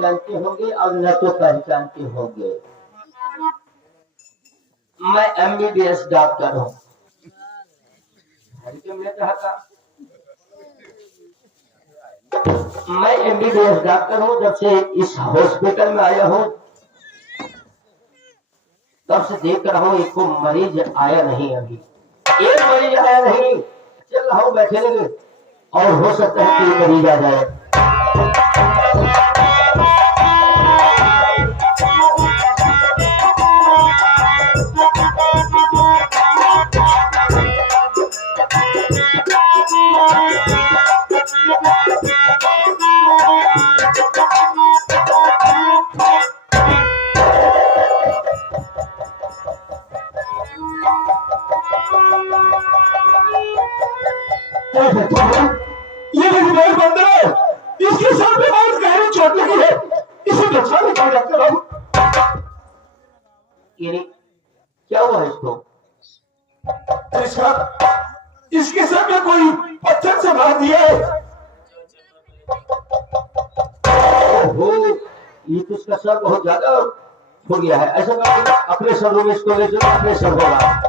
जानते होंगे और न तो पहचानते होंगे। मैं MBBS डॉक्टर हूँ। मैं कहा था मैं MBBS डॉक्टर हूँ। जब से इस हॉस्पिटल में आया हूँ तब से देख रहा हूँ एक को मरीज आया नहीं। अभी एक मरीज आया नहीं। चल रहा हूँ बैठे लगे और हो सकता है कि मरीज आ जाए। ये मेरी बहन बंदर है, इसके सर पे बहुत गहरी चोट लगी है, इसे बचा नहीं पाया डॉक्टर बाबू। ये क्या हुआ इसको? इसके सर में कोई पत्थर से मार दिया है। ओहो, ये तो इसका सर बहुत ज्यादा हो गया है। ऐसा करो अपने सर रूम इसको ले चलो, अपने सर होगा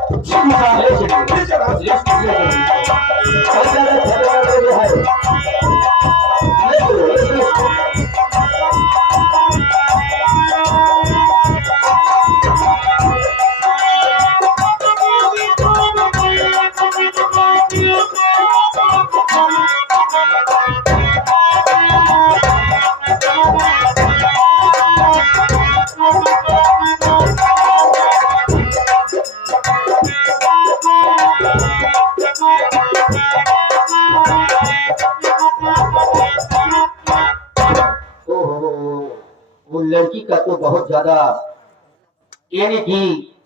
वो लड़की का तो बहुत ज्यादा यानी कि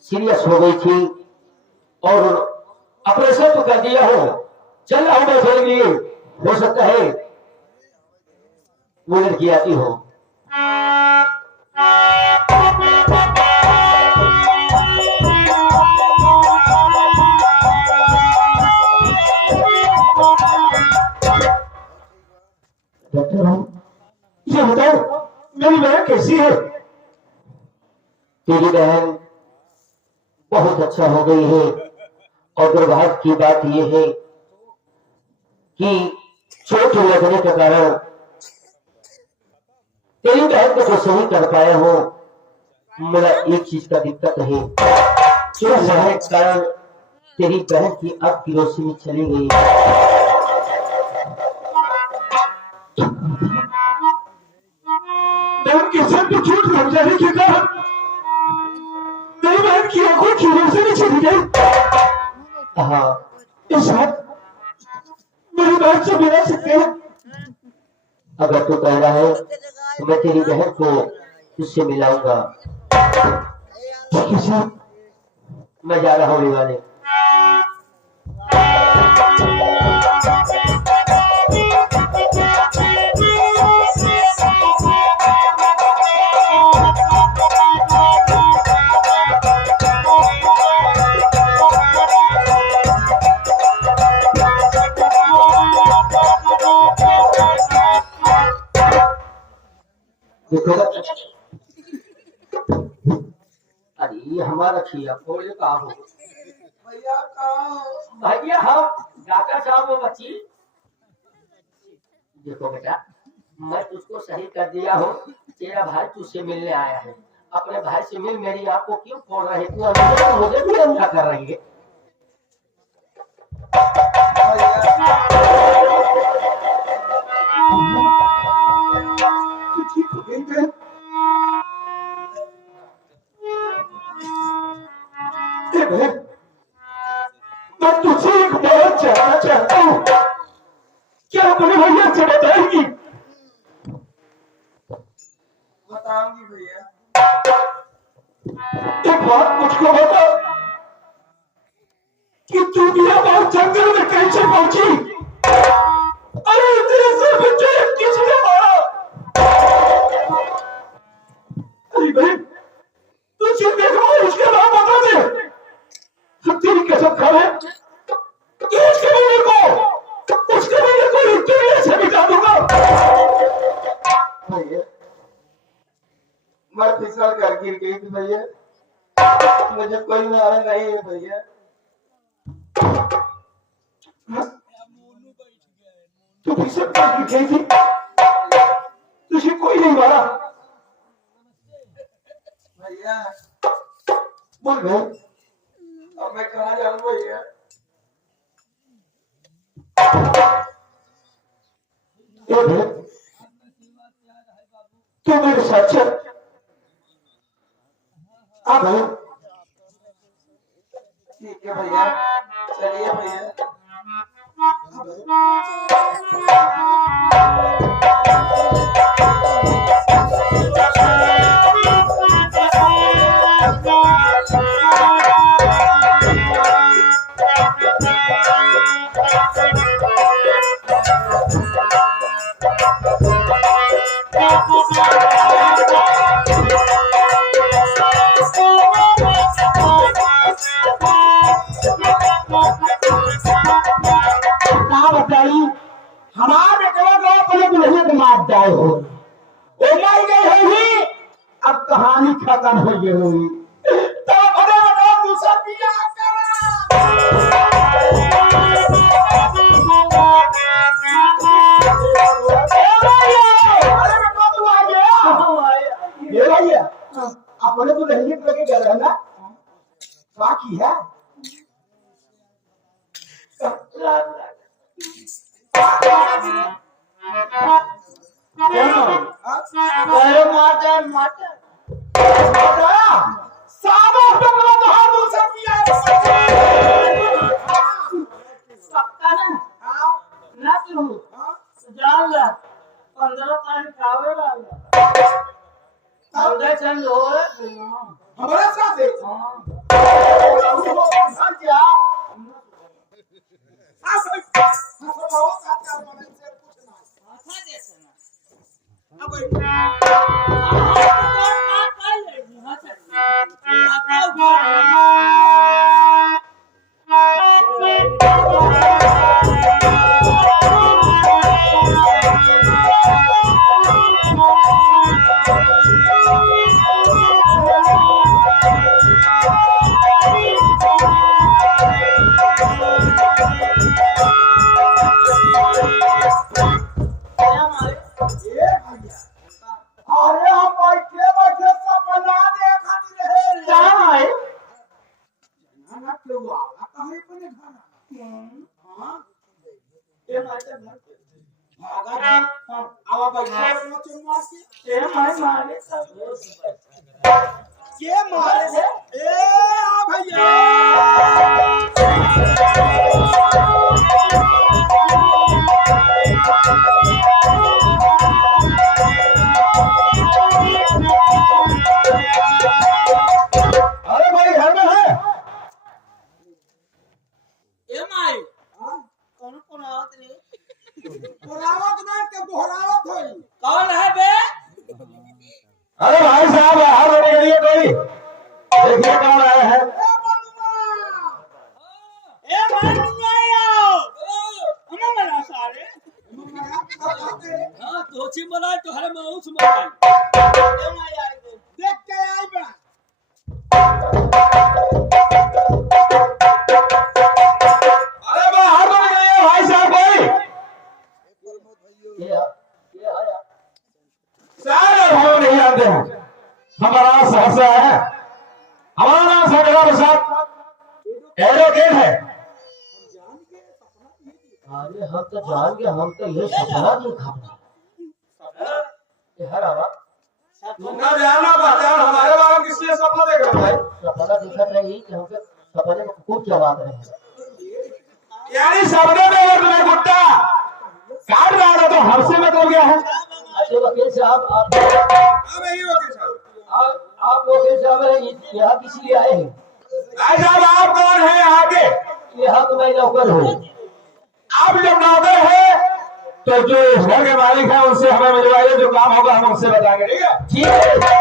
सीरियस हो गई थी और ऑपरेशन तो कर दिया हो। चल रहा हूं बैठने के लिए, हो सकता है वो लड़की आती हो। डॉक्टर हम ये बताओ मेरी बहन कैसी है? तेरी बहन बहुत अच्छा हो गई है और दुर्भाग्य की बात यह है कि चोट लगने के कारण तेरी बहन को जो सही कर पाया हो। मेरा एक चीज का दिक्कत है, चोट लगने के कारण तेरी बहन की अब की रोशनी चली गई। बहन के सर पे चोट लग जाने के कारण मेरी बहन की आंखों की रोशनी चली गई। हाँ, इस वक्त मेरी बहन से मिला सकते हैं? अगर तू कह रहा है तो मैं तेरी बहन को तुझसे मिलाऊंगा। ठीक है सर, मैं जा रहा हूँ रिवाने। अरे ये हमारा खिया बोले कहा हो भैया कहाँ? भैया हम डॉक्टर साहब वो बच्ची। देखो बेटा, मैं तुझको सही कर दिया हूँ। तेरा भाई तुझसे मिलने आया है। अपने भाई से मिल, मेरी आपको क्यों खोल रहे हैं? मुझे भी अंधा कर रही है। ठीक हो गई बहन। बहन मैं तुझसे एक बात जानना चाहता हूँ, क्या अपने भैया से बताएंगी? बताऊंगी भैया। एक बात मुझको बता कि तू बिना बहुत जंगल में कैसे पहुंची? अरे तेरे सर पे चोट किसने मारा? अरे बहन तू सिर्फ एक बार उसके नाम बता दे, हम तेरी कसम खा रहे कि उसके बहन को इंटरव्यू से निकाल दूंगा। भैया मुझे कोई मारा नहीं है भैया। तू किसे पास गई थी? तुझे कोई नहीं मारा? भैया बोल भाई। अब मैं कहाँ जाऊँ भैया? ए भाई, तू मेरे साथ चल। आ भाई। ठीक है भैया, चलिए भैया। कहा बताई हमारे बेटवा को अपने दुल्हन के मार जाए हो, ओ मार गई होगी। अब कहानी खत्म हो गई होगी। तो बड़ा बड़ा दूसरा पिया भैया अपने तो नहीं करके गए है ना, बाकी है हमारे साथ है। अरे हम बैठे बैठे सपना देखत रहे। कहाँ है? ना क्यों आवा कहीं पे नहीं खाना। हां ये मारते घर पे भागा जी। आवा बैठे बैठे मार के ए मारे सब के मारे से ए आ भैया। अरे भाई घर में है? ए माई कौन आवत नहीं? बोलावत ना के बोहरावत होई। कौन है बे? अरे भाई साहब बाहर होने के लिए कोई देखिए कौन आया है। ए मनुआ आओ। हम मना सारे। हां तोची मना तो हरे माउस मना। ए माई आई देख के आई बा। अरे बाहर होने के लिए भाई साहब कोई सारे भाई नहीं आते हैं। हमारा सहसा है, हमारा नाम सरदार प्रसाद एडवोकेट है। अरे हम तो जान गए, हम तो ये सपना देखा हर आवा ना जानना पहचान हमारे बारे में किसने सपना देख रहा है? सपना देखा रही कि हमके सपने में खूब जवाब रहे। यानी सपने में अगर तुम्हें कुत्ता काट रहा था तो हमसे मत हो गया है। अच्छे वकील साहब आप वकील साहब यहाँ किस लिए आए हैं? भाई साहब आप कौन है यहाँ के? यहाँ तो मैं नौकर हूँ। आप जब नौकर है तो जो इस घर के मालिक है उनसे हमें मिलवाइए, जो काम होगा हम उससे बताएंगे। ठीक है? ठीक है,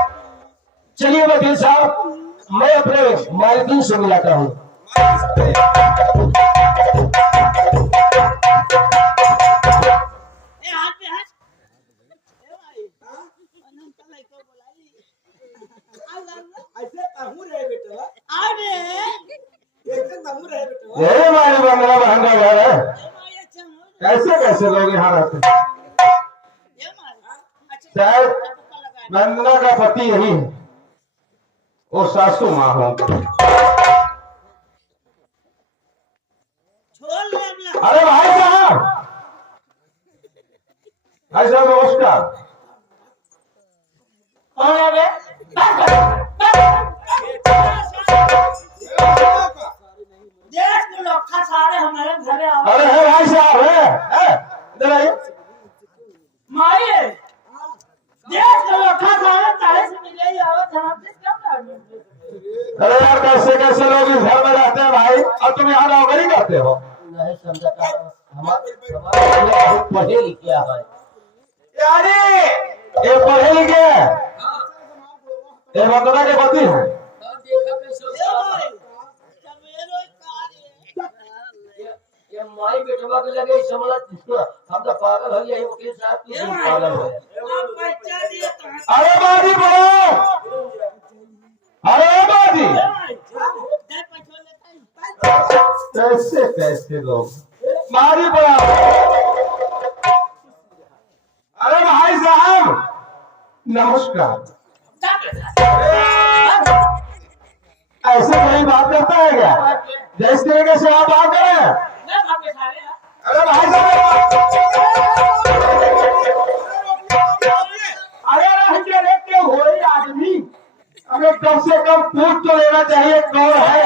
चलिए वकील साहब मैं अपने मालकिन से मिलाता हूँ। ऐसे कहूं रे बेटा। कहूं रहे बेटा यही हमारी बंगला बहन का घर है। ये माई अच्छा हो कैसे कैसे लोग यहाँ रहते हैं? ये माई अच्छा शायद तुक्का लगा वंदना का पति यही है, वो सासू माँ हो। छोड़ ले अपना अरे भाई साहब, भाई साहब नमस्कार। कौन है बे देश के लोग खा सारे हमारे घरे आओ अरे है भाई साहब है, इधर आइए। माई है देश के लोग खा सारे तारे से मिले ही आवत हम किस क्या कर अरे यार कैसे कैसे लोग इस घर में रहते हैं भाई, और तुम यहाँ नौकरी करते हो? नहीं समझा हमारे पढ़े लिखे है यारे ये पढ़े लिखे हैं, ये वंदना के पति हैं। ये माई बेटवा के लगे समझ जिसको हम तो पागल हो गए वकील साहब की पागल हो अरे बाजी बोलो, अरे बाजी कैसे कैसे लोग मारी बोला। अरे भाई साहब नमस्कार। ऐसे कोई बात करता है क्या? जिस तरीके से आप बात करें। अरे भाई साहब, अरे रह के हो ही आदमी, हमें कम से कम पूछ तो लेना चाहिए कौन है।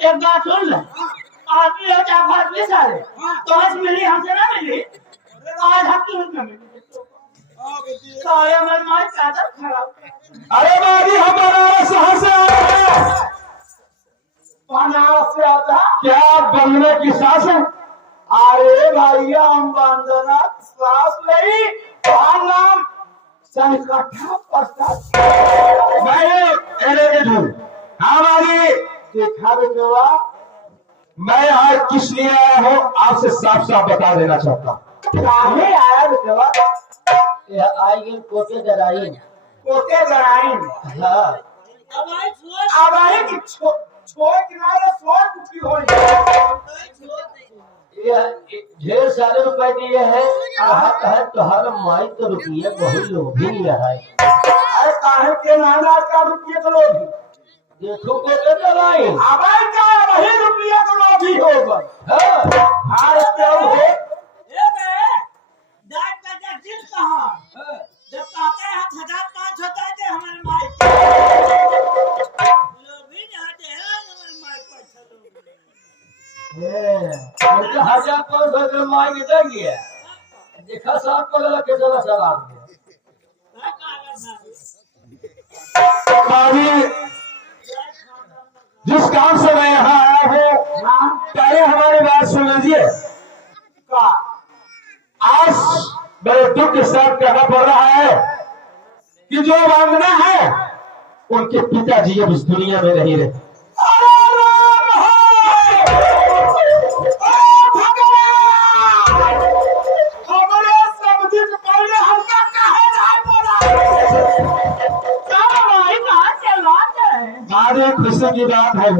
एक बात सुन ले आदमी हो चाहे फादमी सारे तो आज मिली हमसे ना मिली आज हम क्यों ना मिली सारे मन मार चादर खराब अरे बाजी हम बनारस शहर से आए हैं। बनारस से आता क्या आप बंगले की सास हैं? अरे भैया हम वंदना सास नहीं नाम संकटा प्रसाद हाँ बाजी, देखा बेटवा मैं आज किस लिए आया हूँ आपसे साफ साफ बता देना चाहता हूँ। काहे आया बेटवा ये आई गेल कोटे जराई कोटे जराइन हाँ अब आई छोड़ अब आई कि छोड़ किनारे सोच कुछ हो ये ढेर सारे रुपए दिए हैं है तो हर माई तो रुपये बहुत लोभी है अरे काहे के नाना का रुपये को लोभी? देखो कोटे जराई अब का वही रुपये को लोभी होगा। हाँ आज क्यों हो? ए बे डाक का जिल कहां जब कहते हैं 1500 होता है हमारे माई लोग भी जाते हैं हमारे माई पर चलो उनका 1500 के माई के दे गया देखा साहब को लगा के चला चला अभी जिस काम से मैं यहाँ आया हूँ पहले हमारी बात सुन लीजिए। आज बड़े दुख के साथ कहना पड़ रहा है कि जो वंदना है उनके पिताजी अब इस दुनिया में नहीं रहे। आज खुशी की बात है,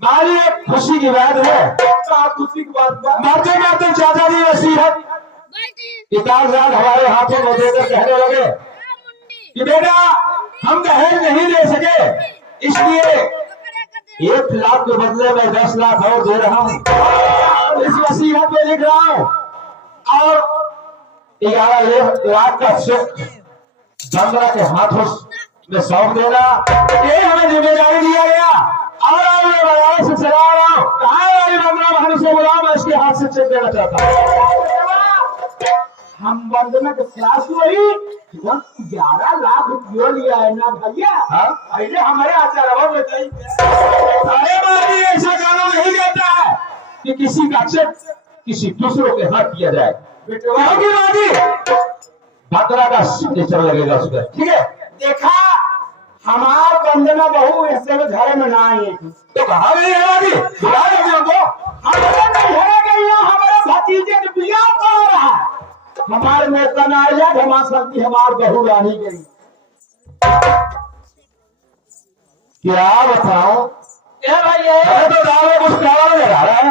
हमारी खुशी की बात है। खुशी की बात मरते मरते चाचा जी नसीहत किताब याद हमारे हाथों में देकर कहने लगे कि बेटा हम दहेज नहीं दे सके, इसलिए 1 लाख के बदले में 10 लाख और दे रहा हूँ। इस वसीयत में लिख रहा हूँ और 11 लाख का चेक वंदना के हाथों में सौंप देना, ये हमें जिम्मेदारी दिया गया। और मैं बनारस से चला रहा हूँ, कहा वाली वंदना बहन से बोला मैं इसके हाथ से चेक देना चाहता हूँ। हम वंदना के सास वही 11 लाख रुपये लिया है ना भैया। हाँ? पहले हमारे आचार्य में गई अरे बाजी ऐसा कानून नहीं कहता है कि किसी का चेक किसी दूसरों के हाथ किया जाए। क्योंकि बाजी भातरा का सिग्नेचर लगेगा उस पर, ठीक है? देखा हमार वंदना बहू ऐसे में घर में ना आई तो कहा गई है बाजी बुला लोगे हमको। हमारे घर गई हमारे भतीजे के बियाह हो रहा है, हमारे में कनाया घमा सकती हमार बहू रानी गई। क्या बताऊं? ए भैया अरे तो गाँव में कुछ काला लगा रहा है।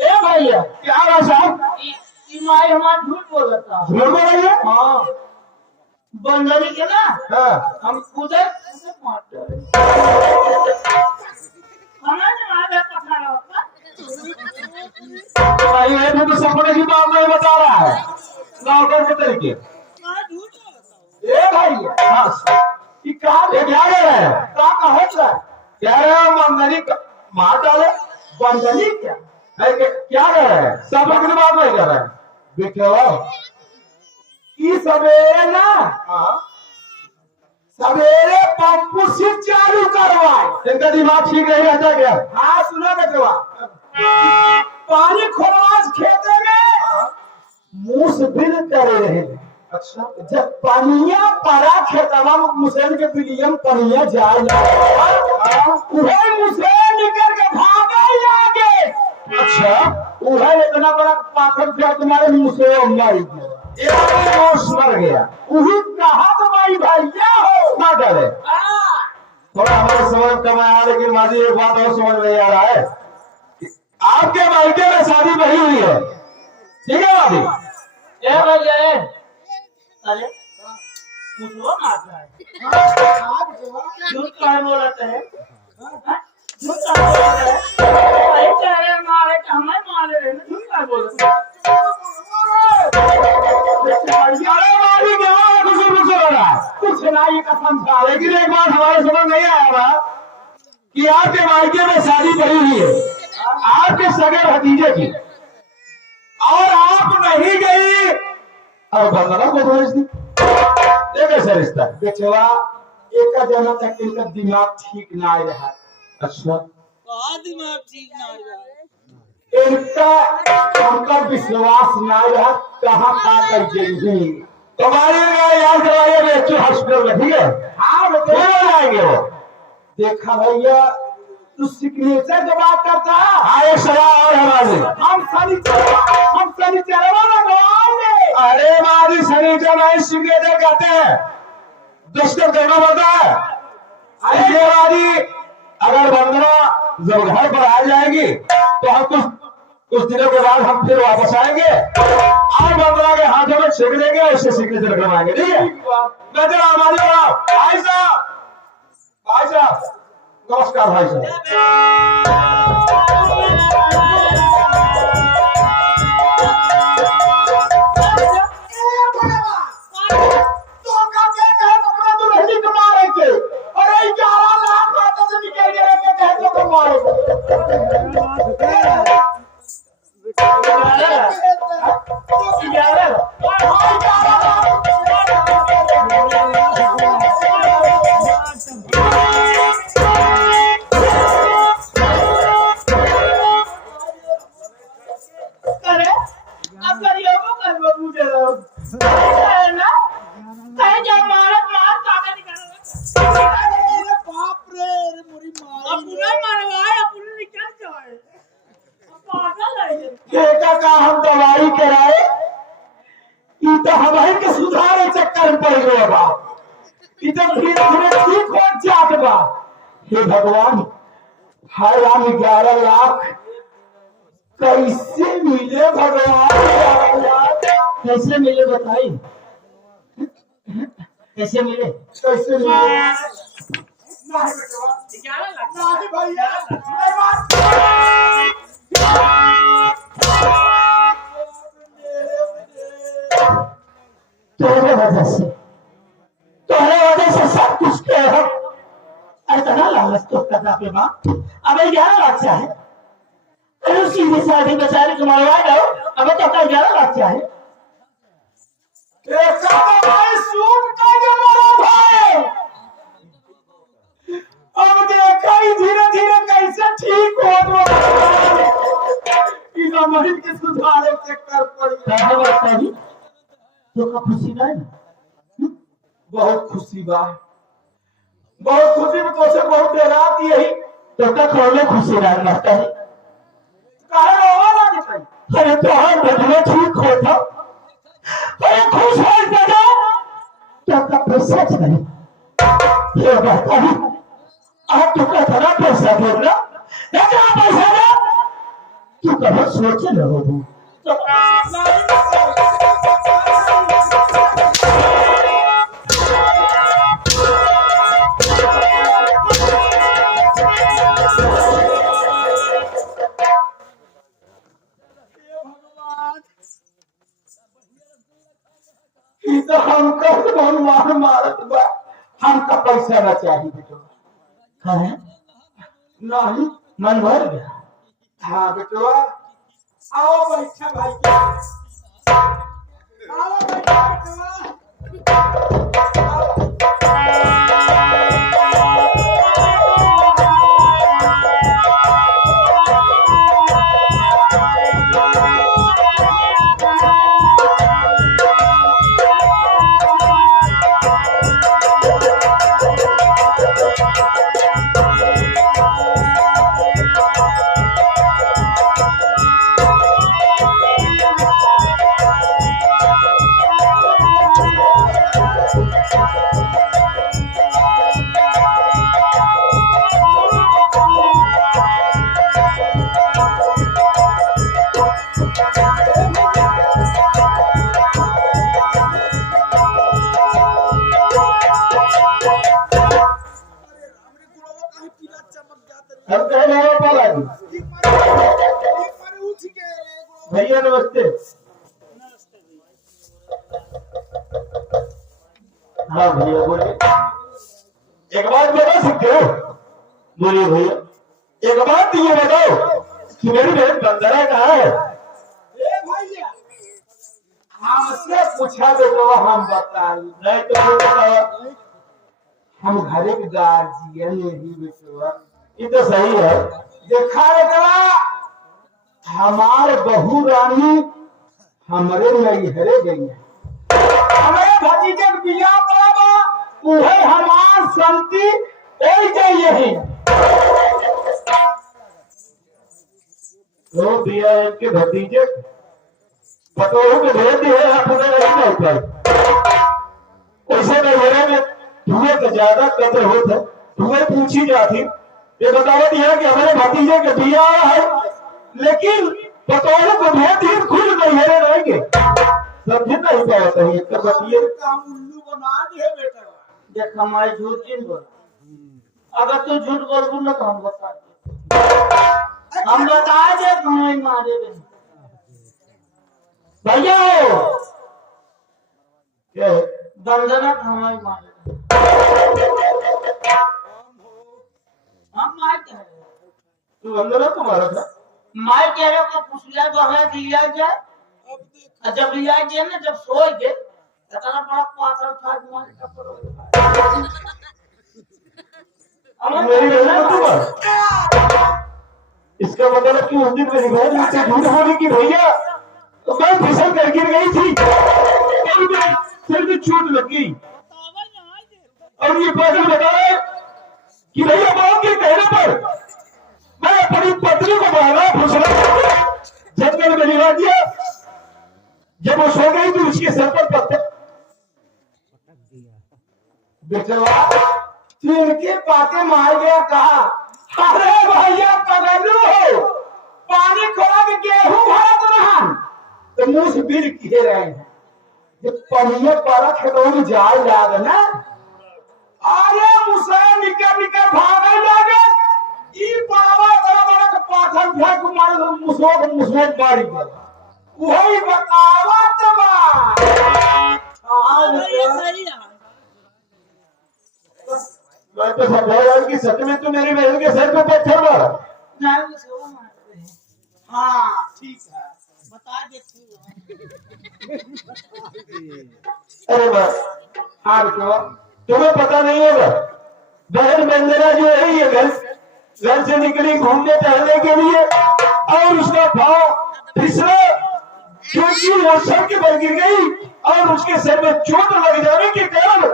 ए भैया क्या हुआ साहब? ई माई हमारा झूठ बोलता। झूठ बोल रही है? हाँ बंदरी के ना हाँ। हम उधर मारते हमें मारे पकड़ा होता। भाई ये भी तो सपने की बात नहीं बता रहा है नौकर के तरीके। ए भैया हाँ ये कहा ये क्या कह रहे हैं? का कहत रहा कह रहे हैं मंदरी मार डाले। बंदरी क्या क्या कह रहे हैं? सपने की बात नहीं कर रहे हैं बेटे। ई सवेरे ना हाँ सवेरे पंपू से चालू करवाए। इनका दिमाग ठीक नहीं रहता क्या? हाँ सुना बेटवा पानी खोलवास खेते में मुंह से बिल करे रहे। अच्छा जब पनिया परा खेतवा मुसैन के बिलियम पनिया जाए उहे मुसैन निकल के भागे आगे। अच्छा उहे इतना बड़ा पाथर था तुम्हारे मुंह से मारी गया। एक मर गया। उही कहा तो भाई भैया हो मार डाले। थोड़ा हमारे समझ कम आया लेकिन माजी एक बात और समझ नहीं आ रहा है। आपके मायके में शादी नहीं हुई है ठीक है माजी? ए भैया अरे मुझको मारता है झूठ काहे बोलते हैं? झूठ काहे बोलते हैं? भाई तेरे मारे हमें मारे रहे ना झूठ काहे बोलते हैं? अरे माजी क्या हो रहा है? कुछ ना ये कसम खा लेकिन एक बात हमारे समझ नहीं आया था कि आपके मायके में शादी पड़ी हुई है आपके सगे भतीजे की और आप नहीं गई और बंदना को भेज दी। ये कैसा रिश्ता है? बेचवा एक जना तक इनका दिमाग ठीक ना रहा। अच्छा दिमाग ठीक ना इनका हमका विश्वास ना रहा कहाँ का कर गई। तुम्हारे लिए याद करवाइए बच्चों हॉस्पिटल में ठीक है? हाँ क्यों जाएंगे वो? देखा भैया तू सिग्नेचर की बात करता है। हाँ एक सवाल और हमारे हम शनिचरवा लगवाएंगे। अरे मारी शनिचर नहीं सिग्नेचर कहते हैं दस्तखत करना पड़ता है। अरे मारी अगर वंदना जब घर पर आ जाएगी तो हम कुछ दिनों के बाद हम फिर वापस आएंगे और वंदना के हाथों में छेक लेंगे और उससे सिग्नेचर करवाएंगे ठीक है? मैं जरा हमारी भाई साहब नमस्कार भाई साहब। हम दवाई कराए तो हमारे के सुधारे चक्कर में पड़ गए बा धीरे धीरे ठीक हो जात बा। हे भगवान हाय राम 11 लाख कैसे मिले भगवान? 11 लाख कैसे मिले बताई? कैसे मिले? कैसे मिले? तुम्हारे वजह से सब कुछ के हो। इतना लालच तो करना पे माँ अब 11 लाख चाहे अरे सीधी शादी बेचारे को मरवा दो। अब तो 11 लाख चाहे अब देखा ही धीरे धीरे कैसे ठीक हो मरीज के सुधारे चक्कर पड़ी। तो का खुशी ना है? बहुत खुशी बा बहुत खुशी में तो से बहुत रात यही तो का खोले खुशी ना लगता है काहे रोवा ना दिखाई। अरे तो हम बदले ठीक हो था अरे खुश हो बजा तो का पैसा नहीं ये बात है तू का थोड़ा पैसा बोल रहा पैसा दे तू कभी सोचे रहो तो तो हमको भगवान मारत बा हमका पैसा ना चाहिए बेटवा है नहीं मन भर गया हाँ बेटवा आओ बैठा भाई आओ बैठा बेटवा हम कह रहे हैं बालाजी भैया नमस्ते हाँ भैया बोलिए एक बात बता सकते हो बोलिए भैया एक बात ये बताओ कि मेरी बहन बंदरा कहाँ है ए भैया हमसे पूछा बेटो हम बताई नहीं तो फिर बताओ हम घरे के गार्जियन ही बेटो ये तो सही है देखा बेटवा हमार बहू रानी हमरे नैहरे गई है हमारे भतीजे के बियाह बाबा उहे हमार संति ओई जाइए ही तो दिया है के भतीजे पटोरू के भेज दिए अपने नहीं ऊपर वैसे नैहरे में तुम्हें तो ज्यादा कदर होता तुम्हें पूछी जाती ये बताओ दिया कि हमारे भतीजे के बियाह है लेकिन पटोरू को भेज दिए खुद नैहरे रहेंगे समझे नहीं पाता है एक बताइए उल्लू बना दिए बेटा देख हमारे झूठ नहीं बोल अगर तू झूठ बोल ना तो हम बता दे हमें मारे भैया क्या है बंदना हमें मारे हम मार कह रहे तू अंदर तुम्हारा था मार कह रहे को पुछला तो हमें दिया जाए और जब लिया जाए ना जब सोए गए इतना बड़ा पाथर था मारे का मेरी बहन को तुम इसका मतलब कि उस दिन मेरी बहन मुझसे झूठ बोली कि भैया तो मैं फिसल कर गिर गई थी और मेरे सिर में चोट लग गई और ये बात बताया कि भैया बाप के कहने पर मैं अपनी पत्नी को मारा फुसला जंगल में लिवा दिया जब वो सो गई तो उसके सर पर पत्थर बेटवा तिनके पाते मार गया कहा अरे भैया पगलू हो पानी खोला के गेहूं भरत रहन तो मुंह से बीर किए रहे हैं जब पनिये परख है तो हम जाए याद ना अरे मुसे निकल निकल भागे लागे ई बाबा बड़ा बड़ा के पाथर फेंक मारे तो मुसो मारी गया वही बतावा तबा मैं तो समझाया कि सच में तो मेरी बहन के सर पे पत्थर मारा हाँ ठीक है बता दे अरे बस हाँ बेटवा तुम्हें पता नहीं होगा बहन बंदना जो है ये घर से निकली घूमने टहलने के लिए और उसका भाव फिसला क्योंकि वो सर के बल गिर गई और उसके सर में चोट लग जाने के कारण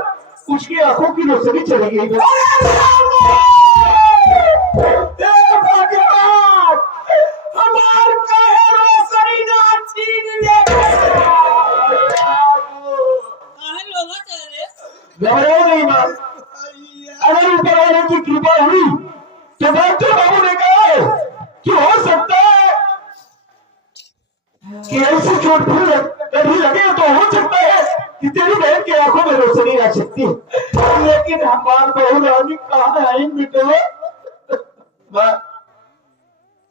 उसकी आंखों की रोशनी चली गई घबराओ नहीं बात अगर ऊपर वाले की कृपा हुई तो डॉक्टर बाबू ने कहा कि हो सकता है कि ऐसी चोट भी कभी लगे तो हो सकता है कि तेरी बहन की आंखों में रोशनी आ सकती है, लेकिन हमारे बहू रानी कहाँ आएंगे तो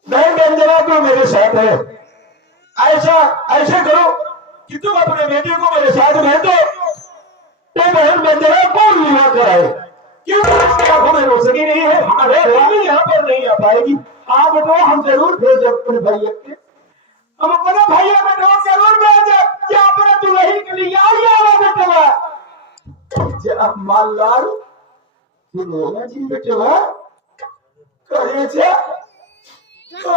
बहन बंदना तो मेरे साथ है। ऐसा करो कि तुम अपने बेटे को मेरे साथ भेज दो तो बहन बंदना को विवाह कराए, क्योंकि उसकी आंखों में रोशनी नहीं है। अरे रानी यहाँ पर नहीं आ पाएगी। हाँ बेटो हम जरूर भेज अपने भैया के, हम अपने भैया बेटो जरूर भेज क्या अपने दुल्हन के लिए आया बेटवा जब मालाल सुनो जी बेटवा करे जा तो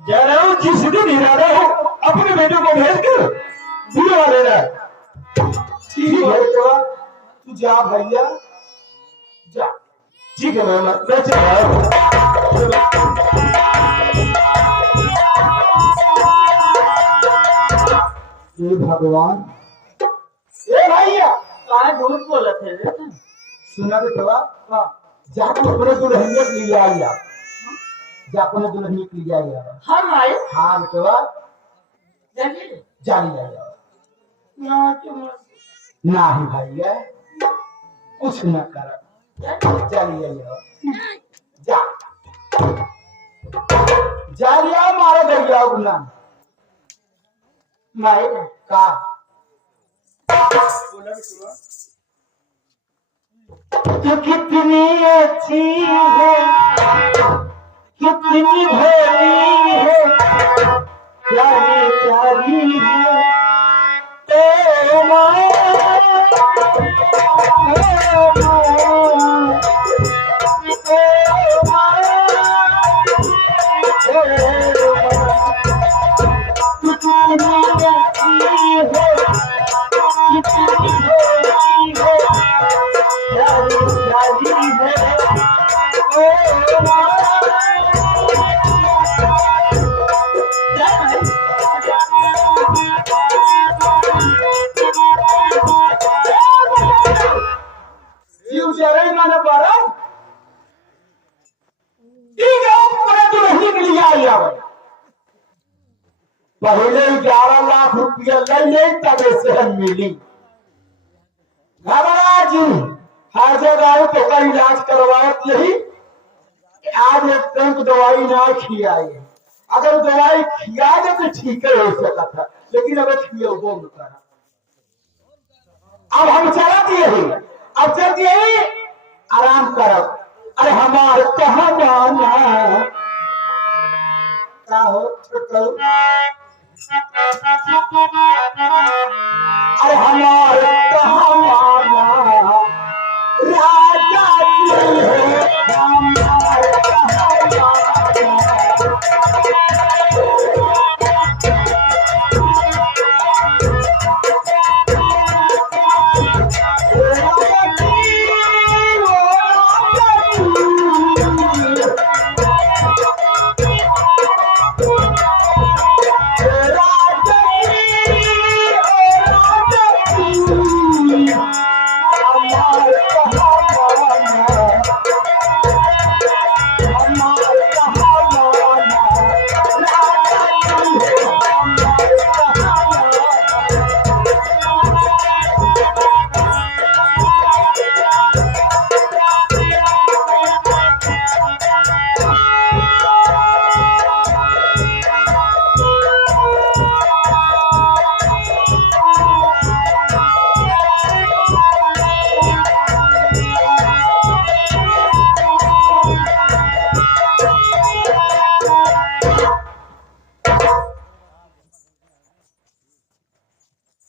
जरा जिस दिन इरादा हो अपने बेटे को भेज कर बुलवा लेना। ठीक है बेटवा तू जा भैया जा। ठीक है मैं चल रहा हूँ। हे भगवान ए भैया कहाँ झूठ बोला थे रे? सुना बेटवा हाँ जाके अपने दुल्हन के लिए आया जा अपने दुल्हन के लिए आया। हम आए हाँ बेटवा जाइए जानी आया ना तुम नहीं भैया कुछ न कर जानी आया जा जा लिया मारे भैया गुना माए का तू कितनी अच्छी है कितनी भोली है प्यारी प्यारी है ओ माँ माने बारा ठीक है पूरे दुल्हन के लिए आया पहले 11 लाख रुपया ले तब से मिली घबरा जी हर जगह तो का इलाज करवाया यही आज एक टंक दवाई ना खियाई अगर दवाई खिया दे तो ठीक हो सकता था लेकिन अब खियो वो करा अब हम चला दिए ही अब चल दिए आराम करो। अरे हमारे कहाँ जाना का हो छोटू अरे हमारे कहाँ जाना राजा जी है हमारे कहाँ जाना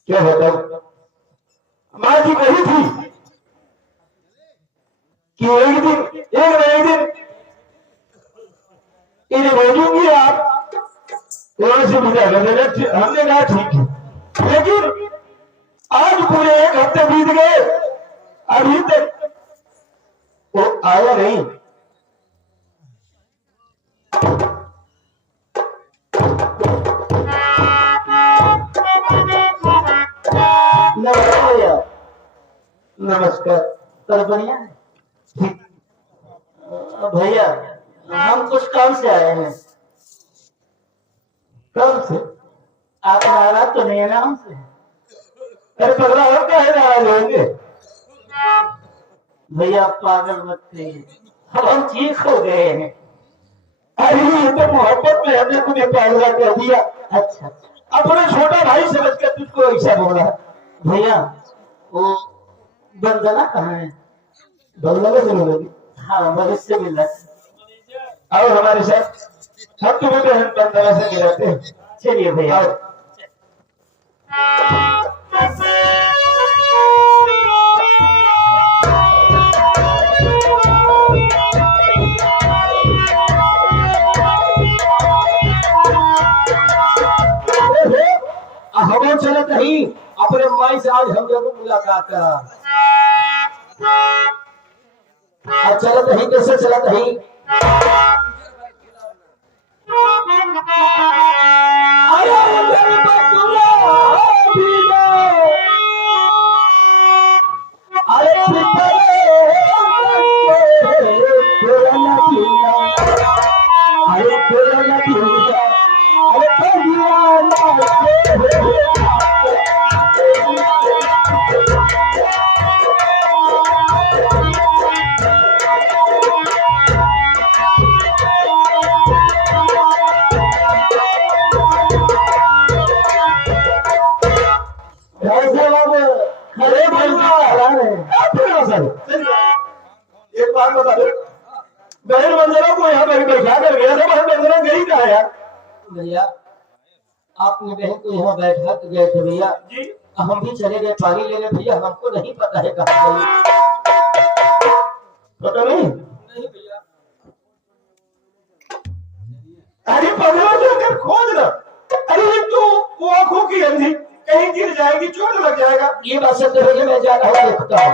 क्या होता हमारी जी कही थी कि एक दिन इन्हें भेजूंगी आप वहां से मिला हमने कहा ठीक है लेकिन आज पूरे 1 हफ्ते बीत गए अभी तक वो आया नहीं। नमस्कार भैया। नमस्कार। पर बढ़िया है भैया, हम कुछ काम से आए हैं। कब से? आप नाराज तो नहीं है ना हमसे? अरे पगला हो क्या है नाराज होंगे? भैया पागल मत कहिए, अब हम ठीक हो गए हैं। अरे ये तो मोहब्बत में हमने तुम्हें पागला कर दिया। अच्छा अपना छोटा भाई समझ कर तुझको ऐसा बोला। भैया, वो बंदना कहाँ है? बंगला से मिलोगी? हाँ, मरीज से मिलना। आओ हमारे साथ, हम तुम्हें बहन बंदना से मिलाते हैं। चलिए भैया। आओ। हम चलत नहीं अपने माई से आज हम जरूर मुलाकात करा। आज चलत नहीं कैसे चलत नहीं? एक बात बता दो, बहन बंदरों को यहाँ पर बैठा कर गया था, बहन बंदरों गई कहा यार? भैया आपने बहन को यहाँ बैठा के गए थे भैया जी, हम भी चले गए पानी लेने भैया, हमको नहीं पता है कहाँ गई। पता नहीं? नहीं भैया। अरे पगलों से अगर खोज ना, अरे तो वो आंखों की अंधी कहीं गिर जाएगी, चोट लग जाएगा। ये बात सच है भैया, मैं जा रहा हूँ देखता हूँ।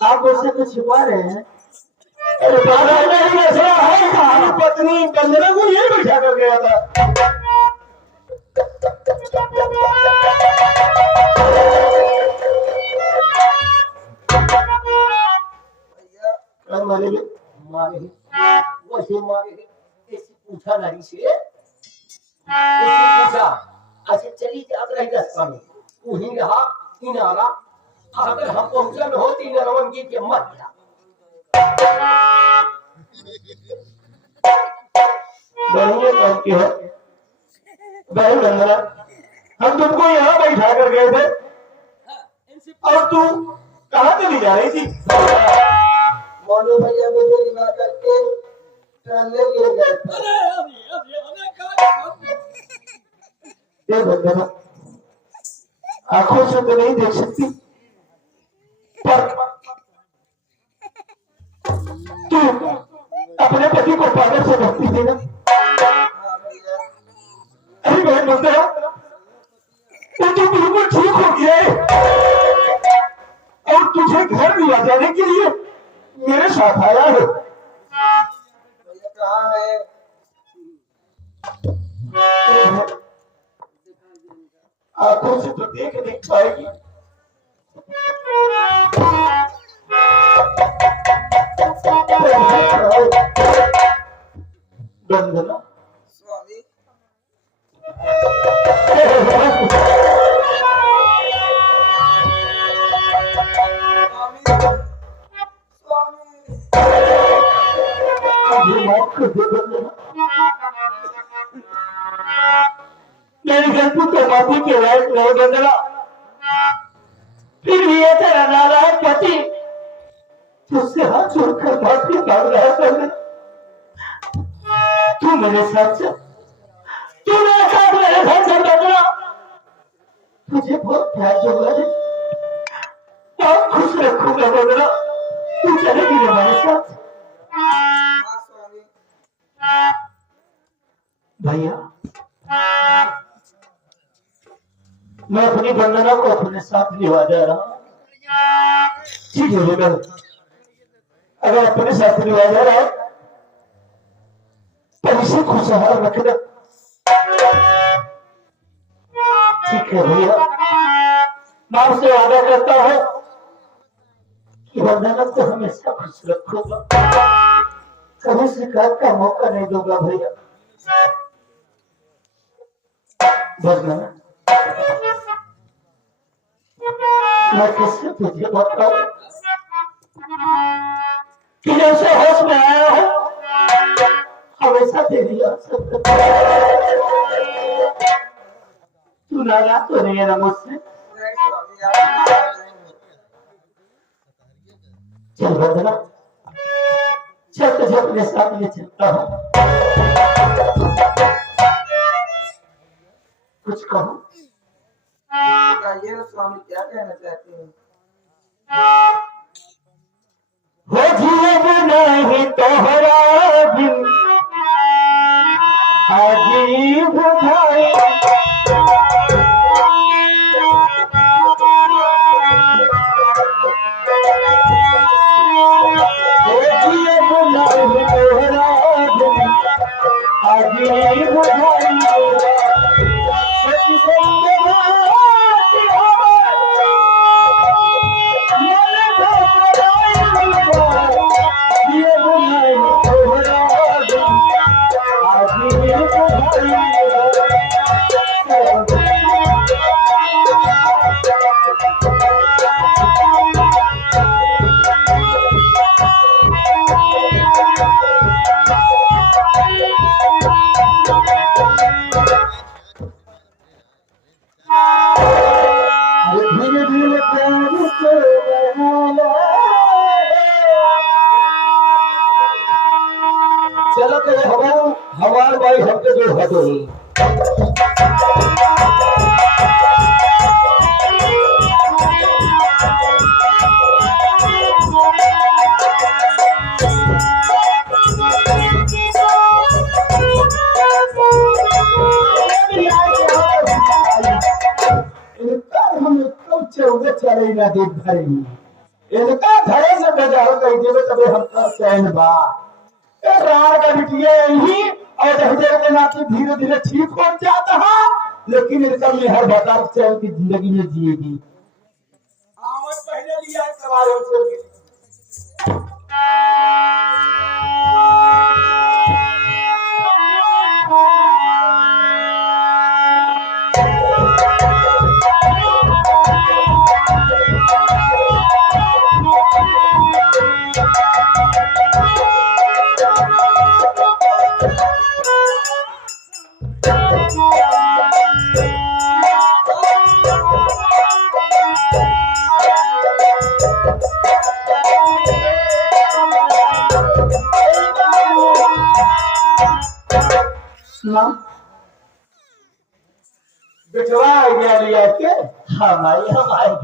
आप उससे कुछ छुपा रहे हैं? अरे बाबा नहीं ऐसा है, हमारी पत्नी बंदना को यही बैठा कर गया था। मारेंगे मारेंगे वैसे मारेंगे, ऐसे पूछा नहीं से, ऐसे पूछा अच्छा चली जात रही रास्ता में, वहीं रहा किनारा, अगर हम पहुंचन होती नरवन की मत जा। बहनिया कौन की है? बहन बंदना, हम तुमको यहाँ बैठा कर गए थे और तू कहाँ चली जा रही थी? मोनू भैया मुझे रिवा करके टहलने ले गए थे। ये बंदना आंखों से तो नहीं देख सकती, पर तू अपने पति को पागल से भक्ति देना। अरे बहन बंदना, तू बिल्कुल ठीक हो गया है और तुझे घर लिया जाने के लिए मेरे साथ आया है। कहाँ है? आंखों से तो देख पाएगी। बंदना स्वामी, मेरी गलती तो माफी के लायक नहीं बंदना, फिर भी ये तेरा नालायक पति तुझसे हाथ जोड़कर माफी मांग रहा था। तू मेरे साथ चल, तू मेरे साथ मेरे घर से बंदना, तुझे बहुत प्यार दूंगा, बहुत खुश रखूंगा बंदना, तू चलेगी हमारे साथ? भैया मैं अपनी बंदना को अपने साथ लिवा जा रहा हूँ। ठीक है बेटा, अगर अपने साथ लिवा जा रहा है पैसे खुशहाल रखना। ठीक है भैया, मैं आपसे वादा करता हूँ कि वंदना को हमेशा खुश रखूंगा, कभी शिकायत का मौका नहीं दूंगा भैया। वंदना, मैं कैसे तुझे बताऊं कि जैसे होश में आया हूँ हमेशा तेरी याद से तू नाराज तो नहीं है ना मुझसे? चल वंदना, चल तुझे अपने साथ ले चलता हूँ। कुछ कहो। ये स्वामी क्या कहना चाहते हैं? हो जिए नहीं तोहरा बिन अजीब भाई, हो जिए नहीं तोहरा बिन अजीब भाई, सच सत्य बात धीरे धीरे प्यार से बना। चलो तो हमारे भाई हमके जो हटो ही। चले ना देख भरे इनका घरे से बजाओ कही देवे तबे हमका चैन बा। रार का बिटिया यही और दहजे के नाते धीरे धीरे ठीक हो जाता है, लेकिन इनका में हर बात चैन की जिंदगी में जिएगी। पहले लिया सवाल से बिठवा गया लिया के हमारी हमारी